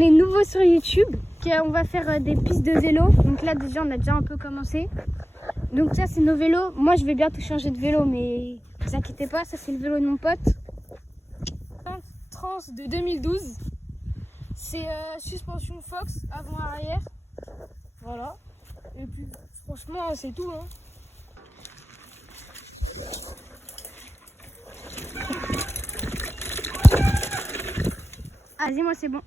On est nouveau sur YouTube, on va faire des pistes de vélo. Donc là déjà on a déjà un peu commencé. Donc ça c'est nos vélos. Moi je vais bientôt changer de vélo, mais ne vous inquiétez pas, ça c'est le vélo de mon pote. Trans de 2012. C'est suspension Fox avant-arrière. Voilà. Et puis franchement c'est tout. Hein. Vas-y, moi c'est bon.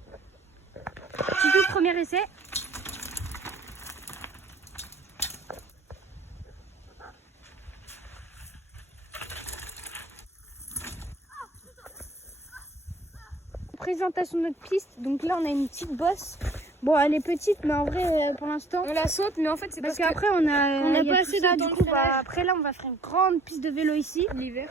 Tu fais le premier essai. Présentation de notre piste. Donc là on a une petite bosse. Bon, elle est petite, mais en vrai pour l'instant On la saute, mais en fait c'est parce parce qu'après on a pas assez ça. de temps Du de coup freinage. après là on va faire une grande piste de vélo ici l'hiver.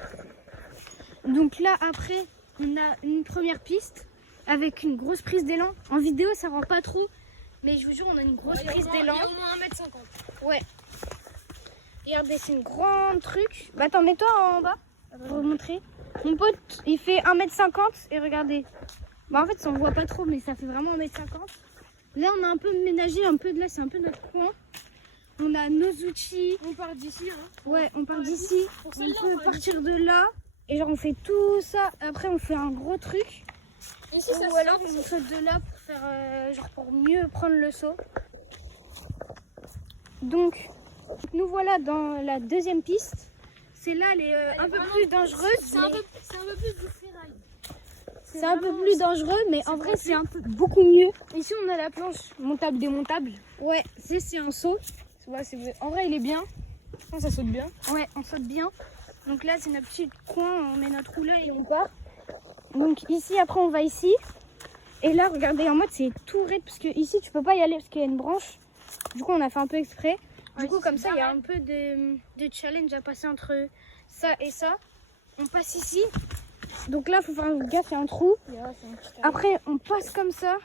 Donc là après on a une première piste avec une grosse prise d'élan. En vidéo ça rend pas trop, mais je vous jure on a une grosse prise d'élan. Il y a au moins 1,50 m. Ouais. Regardez, c'est une grande truc. Bah attends, mets-toi en bas pour vous montrer. Mon pote il fait 1,50 m et regardez. Bah en fait ça on voit pas trop, mais ça fait vraiment 1,50 m. Là on a un peu ménagé, un peu de là c'est un peu notre coin. On a nos outils. On part d'ici. Hein. Ouais, on part d'ici. On peut partir de là. Et genre on fait tout ça. Après on fait un gros truc. Ici, ça Ou alors on saute de là pour faire genre pour mieux prendre le saut. Donc nous voilà dans la deuxième piste. C'est là, elle est un peu plus dangereuse. C'est un peu plus du freeride. C'est un peu plus dangereux, mais en vrai c'est un peu beaucoup mieux. Ici on a la planche montable démontable. Ouais, c'est un saut. Ouais, en vrai il est bien. Ça saute bien. Ouais, on saute bien. Donc là c'est notre petit coin, on met notre rouleau et on part. Donc ici après on va ici. Et là regardez en mode c'est tout raide parce que ici tu peux pas y aller parce qu'il y a une branche. Du coup on a fait un peu exprès. Du coup comme ça il y a un peu de challenge à passer entre ça et ça. On passe ici. Donc là faut faire gaffe, il y a un trou. Après on passe comme ça.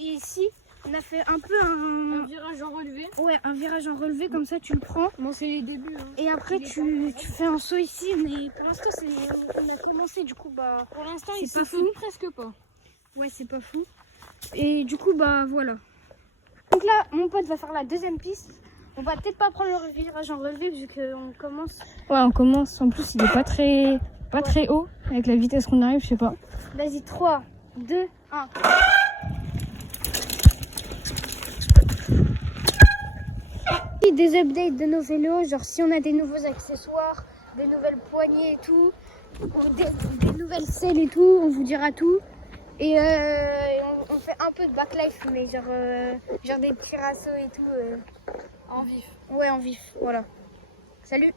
Et ici on a fait un peu un virage en relevé. Ouais, un virage en relevé comme ça tu le prends. Bon c'est les débuts. Hein. Et après tu fais un saut ici, mais pour l'instant on a commencé du coup bah pour l'instant c'est il pas se fou. Presque pas. Ouais c'est pas fou. Et du coup bah voilà. Donc là mon pote va faire la deuxième piste. On va peut-être pas prendre le virage en relevé vu qu'on commence. Ouais on commence, en plus il est pas très haut avec la vitesse qu'on arrive, je sais pas. Vas-y 3, 2, 1. Des updates de nos vélos, genre si on a des nouveaux accessoires, des nouvelles poignées et tout, ou des nouvelles selles et tout, on vous dira tout. Et on fait un peu de backlife, mais genre des petits rassos et tout. En vif. Ouais, en vif, voilà. Salut!